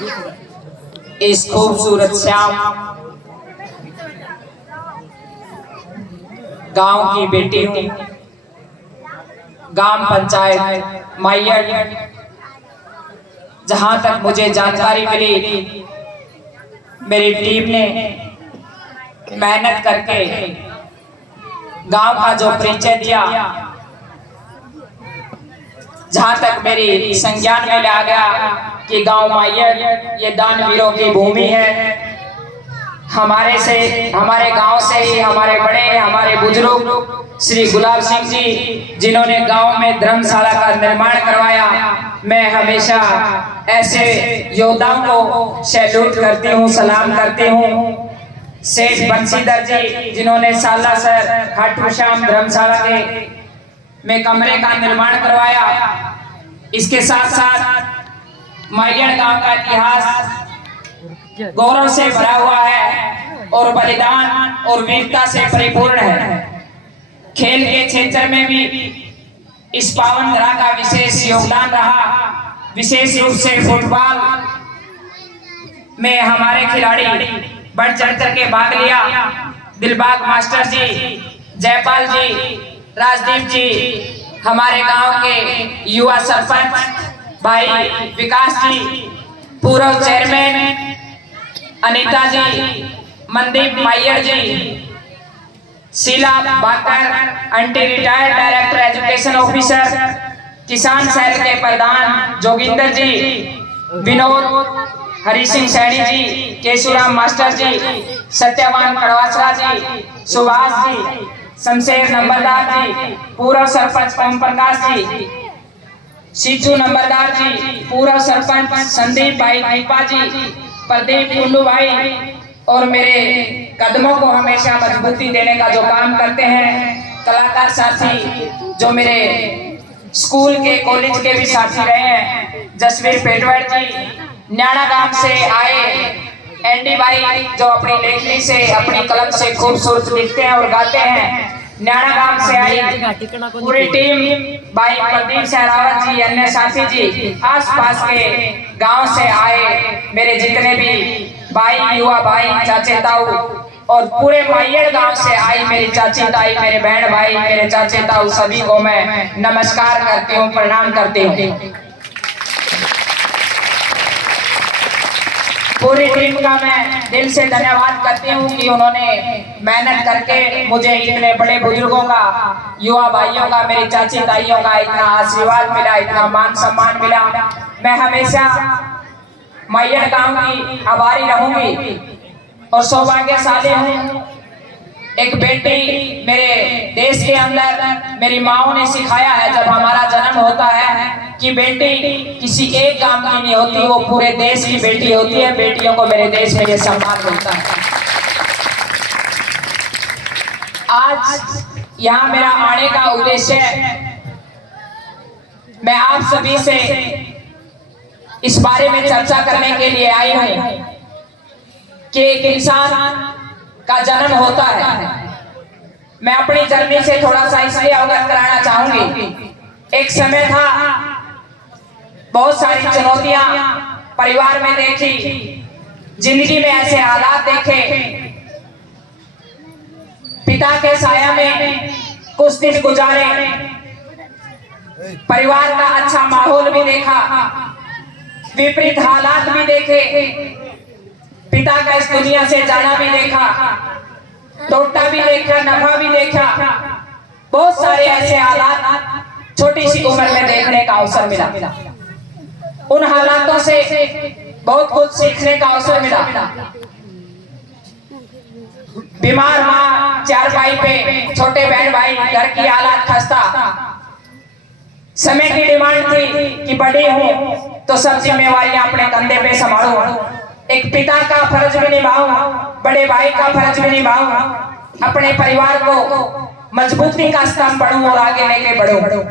इस खूबसूरत श्याम गांव की बेटी हूँ। ग्राम पंचायत मैयर, जहां तक मुझे जानकारी मिली, मेरी टीम ने मेहनत करके गांव का जो परिचय दिया, जहां तक मेरी संज्ञान में आ गया कि गांव मैयर ये दानवीरों की भूमि है। हमारे गांव से ही हमारे बड़े, हमारे बुजुर्ग श्री गुलाब सिंह जी, जिन्होंने गांव में धर्मशाला का निर्माण करवाया। मैं हमेशा ऐसे योद्धाओं को सैल्यूट करती हूँ, सलाम करती हूँ। सेठ बंशीधर जी, जिन्होंने सालासर खाटू श्याम धर्मशाला के में कमरे का निर्माण करवाया। इसके साथ साथ मैयर गांव का इतिहास गौरव से भरा हुआ है और बलिदान और वीरता से परिपूर्ण है। खेल के क्षेत्र में भी इस पावन धरा का विशेष योगदान रहा। विशेष रूप से फुटबॉल में हमारे खिलाड़ी बढ़ चढ़ करके भाग लिया। दिलबाग मास्टर जी, जयपाल जी, राजदीप जी, हमारे गांव के युवा सरपंच भाई विकास जी, पूर्व chairman Anita ji, Mandeep mayor ji, Sheela Bakar, aunty retired director education officer, किसान सेल के प्रधान जोगिंदर जी, विनोद हरि सिंह सैनी जी, केशुराम मास्टर जी, सत्यवान कड़वासरा जी, सुभाष जी, शमशेर नंबरदार जी, पूर्व सरपंच ओम प्रकाश जी, सीचू नंबरदार जी, पूर्व सरपंच संदीप भाई दीपा जी, प्रदीप कुंडू भाई, और मेरे कदमों को हमेशा मजबूती देने का जो काम करते हैं कलाकार साथी, जो मेरे स्कूल के कॉलेज के भी साथी रहे हैं, जसवीर पेटवाड़ जी, न्याणा गांव से आए एनडी भाई, जो अपनी लेखनी से, अपनी कलम से खूबसूरत लिखते हैं और गाते हैं। न्याणा गांव से आई पूरी टीम, भाई प्रदीप सहरावत जी, अन्य साथी जी, आसपास के गांव से आए मेरे जितने भी भाई, युवा भाई, चाचे ताऊ, और पूरे मैयर गांव से आई मेरी चाची ताई, मेरे बहन भाई, मेरे चाचे ताऊ, सभी को मैं नमस्कार करती हूँ, प्रणाम करती हूँ। पूरी टीम का मैं दिल से धन्यवाद करती हूँ कि उन्होंने मेहनत करके मुझे इतने बड़े बुजुर्गों का, युवा भाइयों का, मेरी चाची ताइयों का इतना आशीर्वाद मिला, इतना मान सम्मान मिला। मैं हमेशा मैयर गांव की आभारी रहूंगी और सौभाग्यशाली हूँ। एक बेटी मेरे देश के अंदर मेरी माओ ने सिखाया है, जब हमारा जन्म होता है कि बेटी किसी एक गांव की नहीं होती, वो पूरे देश की बेटी होती है। बेटियों को मेरे देश में ये सम्मान मिलता है। आज यहाँ मेरा आने का उद्देश्य, मैं आप सभी से इस बारे में चर्चा करने के लिए आई हूँ कि एक इंसान का जन्म होता है। मैं अपनी जर्नी से थोड़ा सा इसलिए अवगत कराना चाहूंगी। एक समय था, बहुत सारी चुनौतियां परिवार में देखी, जिंदगी में ऐसे हालात देखे, पिता के साया में कुछ दिन गुजारे, परिवार का अच्छा माहौल भी देखा, विपरीत हालात भी देखे, पिता का इस दुनिया से जाना भी देखा, टोटा भी देखा, नफा भी देखा। बहुत सारे ऐसे हालात छोटी सी उम्र में देखने का अवसर मिला। उन हालातों से बहुत कुछ सीखने का अवसर मिला। बीमार माँ चारपाई पे, छोटे बहन भाई, घर की हालात खस्ता, समय की डिमांड थी कि बड़ी हूं तो सब जिम्मेवारियां अपने कंधे पे संभालूं, एक पिता का फर्ज भी निभाऊं, बड़े भाई का फर्ज भी निभाऊं, अपने परिवार को मजबूती का स्तंभ बढ़ूं और आगे लेके बढ़ूं।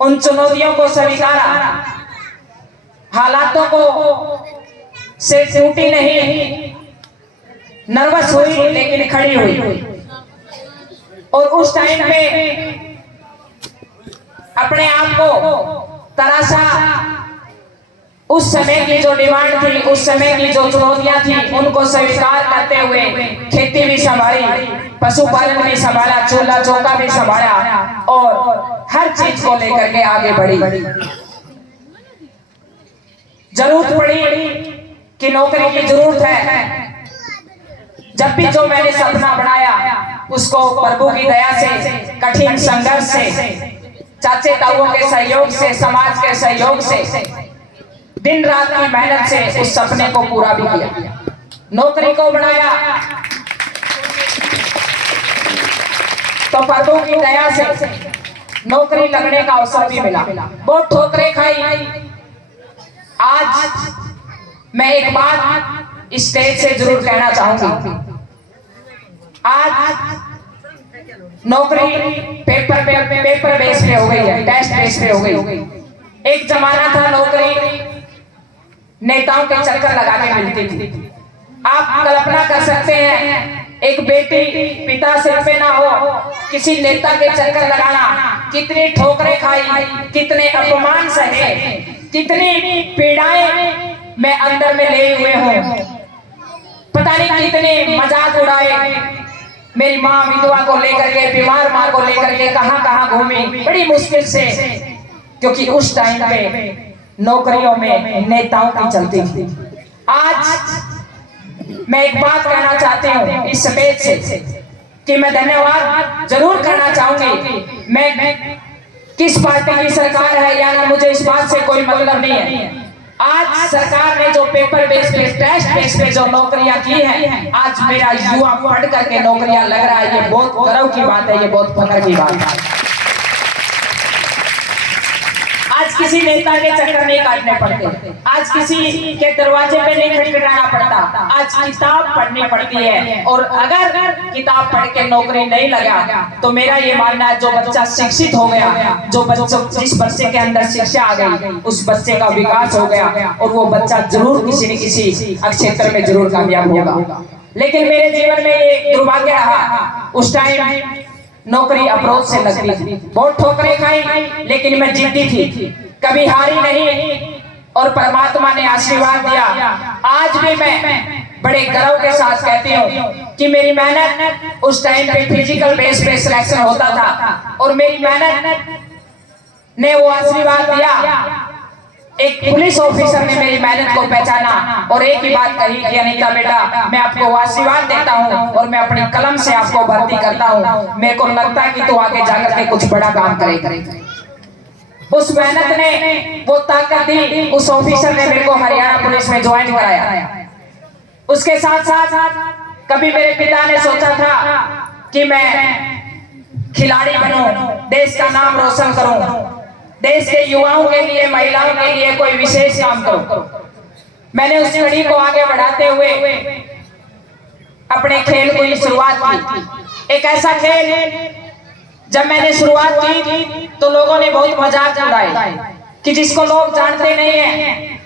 उन चुनौतियों को स्वीकारा, हालातों को से टूटी नहीं, नर्वस हुई लेकिन खड़ी हुई, और उस टाइम पे अपने आप को तराशा, उस समय की जो डिमांड थी, उस समय की जो चुनौतियां थी, उनको स्वीकार करते हुए खेती भी संभाली, पशुपालन भी संभाला, चूल्हा चौका भी संभाला और हर चीज को लेकर के आगे बढ़ी। जरूरत पड़ी कि नौकरी की जरूरत है। जब भी जो मैंने सपना बनाया उसको प्रभु की दया से, कठिन संघर्ष से, चाचे ताऊओं के सहयोग से, समाज के सहयोग से, दिन रात की मेहनत से उस सपने को पूरा भी किया। नौकरी को बनाया तो प्रभु की दया से नौकरी लगने का अवसर भी मिला। बहुत ठोकरें खाई। आज मैं एक बात स्टेज से जरूर कहना चाहूंगी। आज नौकरी पेपर बेस पे हो गई है, टेस्ट बेस पे हो गई। एक जमाना था नौकरी नेताओं के चक्कर लगा के मिलती थी। आप कल्पना कर सकते हैं, एक बेटी पिता सिर पे ना हो, किसी नेता के चक्कर लगाना, कितनी ठोकरें खाई, कितने अपमान सहे, कितनी पीड़ाएं मैं अंदर में ले हुए हूं, पता नहीं कितने मजाक उड़ाए। मेरी माँ विधवा को लेकर के, बीमार माँ को लेकर के कहां घूमी बड़ी मुश्किल से, क्योंकि उस टाइम पे नौकरियों में नेताओं की चलती थी। आज मैं एक बात कहना चाहती हूँ इस स्टेज से कि मैं धन्यवाद जरूर करना चाहूंगी। मैं किस पार्टी की सरकार है या ना, मुझे इस बात से कोई मतलब नहीं है। आज सरकार ने जो पेपर बेस पे, टेस्ट बेस पे जो नौकरियां की हैं, आज मेरा युवा पढ़ करके नौकरियां लग रहा है, ये बहुत गर्व की बात है, ये बहुत फख्र की बात है। आज किसी नेता के चक्कर नहीं काटने पड़ते, आज किसी के दरवाजे पे नहीं खटखटाना पड़ता, आज किताब पढ़नी पड़ती है। और अगर किताब पढ़ के नौकरी नहीं लगा तो मेरा ये मानना है, जो बच्चा शिक्षित हो गया, जिस बच्चे के अंदर शिक्षा आ गई, उस बच्चे का विकास हो गया और वो बच्चा जरूर किसी न किसी क्षेत्र में जरूर कामयाब होगा। लेकिन मेरे जीवन में ये दुर्भाग्य रहा, उस टाइम नौकरी अप्रोच से लगती थी, बहुत ठोकरें खाई, लेकिन मैं जिद्दी थी, कभी हारी नहीं और परमात्मा ने आशीर्वाद दिया। आज भी मैं बड़े गर्व के साथ कहती हूँ कि मेरी मेहनत, उस टाइम पे फिजिकल बेस पे सिलेक्शन होता था और मेरी मेहनत ने वो आशीर्वाद दिया। एक पुलिस ऑफिसर ने मेरी मेहनत को पहचाना और एक ही बात कही कि अनीता बेटा, मैं आपको आशीर्वाद देता हूं और मैं अपनी कलम से आपको भर्ती करता हूं। मेरे को लगता है कि तू आगे जाकर के कुछ बड़ा काम करेगा। उस मेहनत ने वो ताकत दी, उस ऑफिसर ने मेरे को हरियाणा पुलिस में ज्वाइन कराया। उसके साथ साथ कभी मेरे पिता ने सोचा था कि मैं खिलाड़ी बनूं, देश का नाम रोशन करूं, देश के युवाओं के लिए, महिलाओं के लिए कोई विशेष काम करूं। मैंने उस कड़ी को आगे बढ़ाते हुए अपने खेल की शुरुआत की। एक ऐसा खेल जब मैंने शुरुआत की तो लोगों ने बहुत मजाक उड़ाए कि जिसको लोग जानते नहीं है,